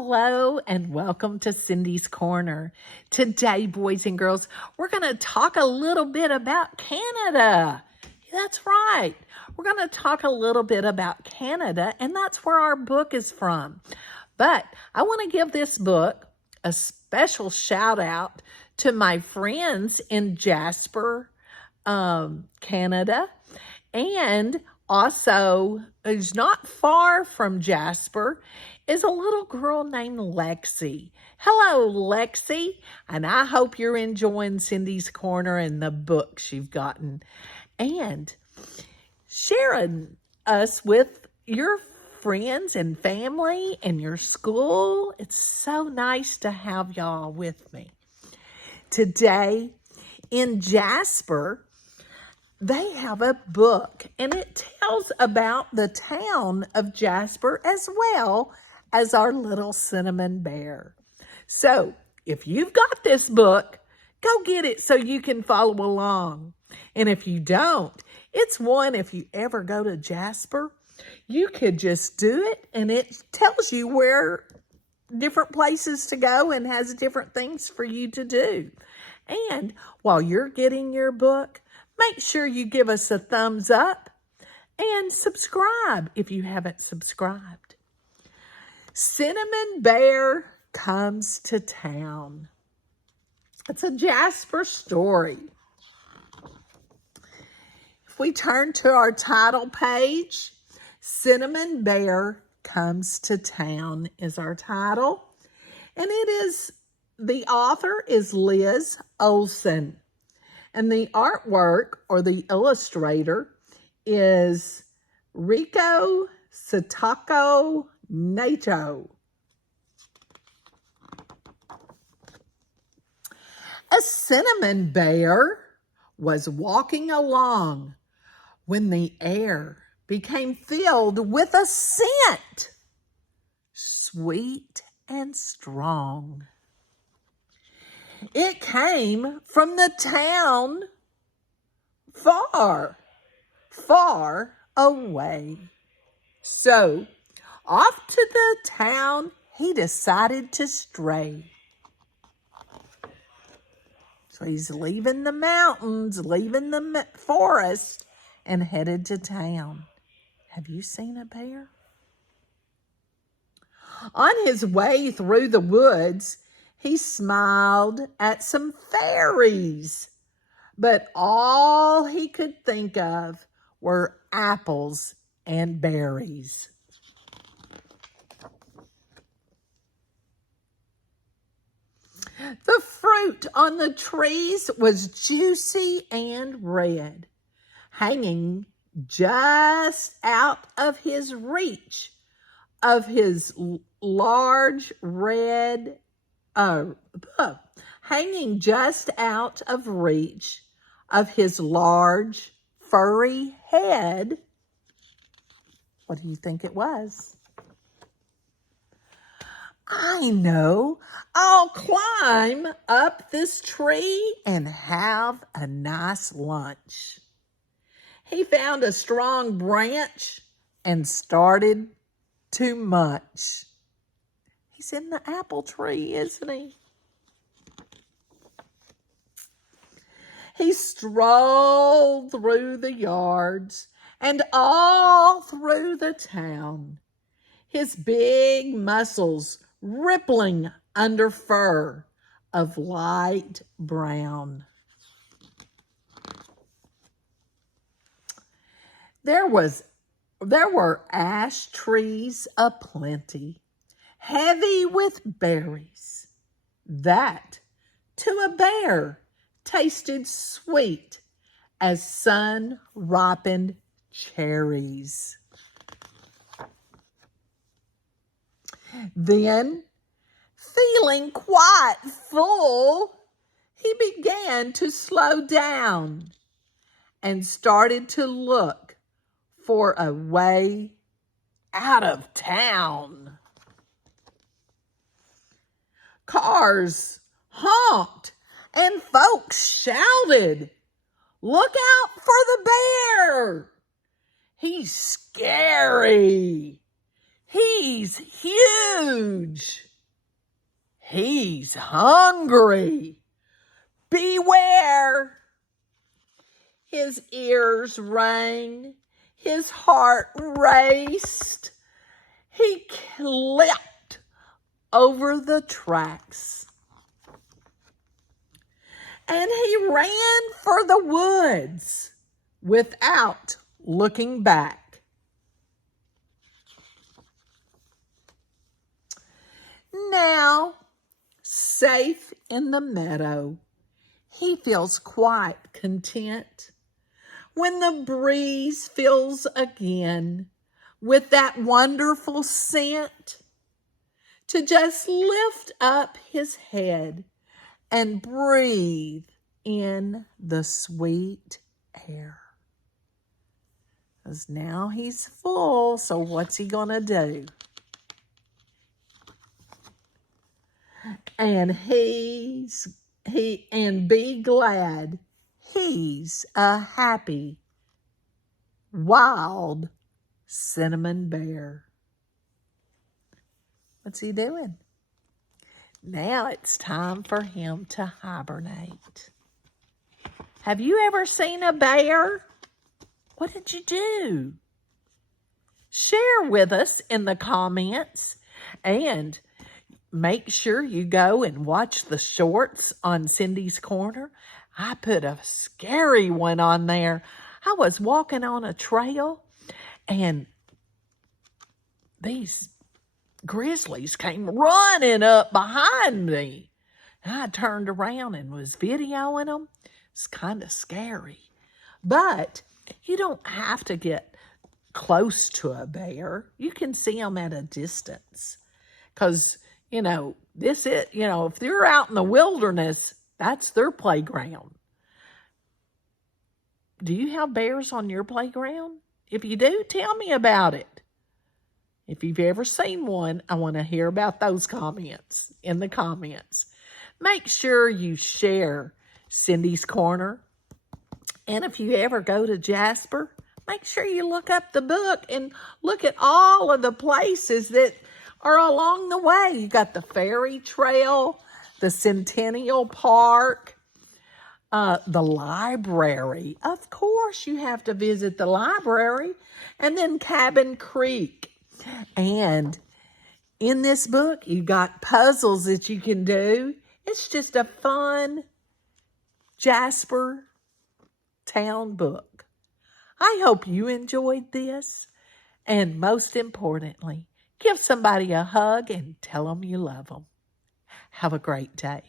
Hello and welcome to Cindy's Corner. Today, boys and girls, we're going to talk a little bit about Canada. That's right. We're going to talk a little bit about Canada, and that's where our book is from. But I want to give this book a special shout out to my friends in Jasper, Canada, and also is not far from Jasper is a little girl named Lexi. Hello, Lexi, and I hope you're enjoying Cindy's Corner and the books you've gotten and sharing us with your friends and family and your school. It's so nice to have y'all with me. Today in Jasper, they have a book, and it tells about the town of Jasper as well as our little cinnamon bear. So if you've got this book, go get it so you can follow along. And if you don't, it's one if you ever go to Jasper, you could just do it, and it tells you where different places to go and has different things for you to do. And while you're getting your book, make sure you give us a thumbs up and subscribe if you haven't subscribed. Cinnamon Bear Comes to Town. It's a Jasper story. If we turn to our title page, Cinnamon Bear Comes to Town is our title. And the author is Liz Olsen. And the artwork or the illustrator is Rico Satako Nato. A cinnamon bear was walking along when the air became filled with a scent, sweet and strong. It came from the town far, far away. So, off to the town he decided to stray. So he's leaving the mountains, leaving the forest, and headed to town. Have you seen a bear? On his way through the woods, he smiled at some fairies, but all he could think of were apples and berries. The fruit on the trees was juicy and red, hanging just out of his reach of his large red hanging just out of reach of his large furry head. What do you think it was? I know. I'll climb up this tree and have a nice lunch. He found a strong branch and started to munch. He's in the apple tree, isn't he? He strolled through the yards and all through the town, his big muscles rippling under fur of light brown. There were ash trees aplenty, heavy with berries, that to a bear tasted sweet as sun-ripened cherries. Then, feeling quite full, he began to slow down and started to look for a way out of town. Cars honked and folks shouted, "Look out for the bear! He's scary! He's huge!" He's hungry. Beware. His ears rang. His heart raced. He leapt over the tracks. And he ran for the woods without looking back. Now, safe in the meadow, he feels quite content when the breeze fills again with that wonderful scent to just lift up his head and breathe in the sweet air. Because now he's full, so what's he gonna do? And be glad he's a happy, wild cinnamon bear. What's he doing? Now it's time for him to hibernate. Have you ever seen a bear? What did you do? Share with us in the comments, and make sure you go and watch the shorts on Cindy's Corner. I put a scary one on there. I was walking on a trail and these grizzlies came running up behind me. And I turned around and was videoing them. It's kind of scary. But you don't have to get close to a bear. You can see them at a distance. Because, if they're out in the wilderness, that's their playground. Do you have bears on your playground? If you do, tell me about it. If you've ever seen one, I want to hear about those comments in the comments. Make sure you share Cindy's Corner. And if you ever go to Jasper, make sure you look up the book and look at all of the places that are along the way. You got the Fairy Trail, the Centennial Park, the library. Of course, you have to visit the library. And then Cabin Creek. And in this book, you got puzzles that you can do. It's just a fun Jasper town book. I hope you enjoyed this. And most importantly, give somebody a hug and tell them you love them. Have a great day.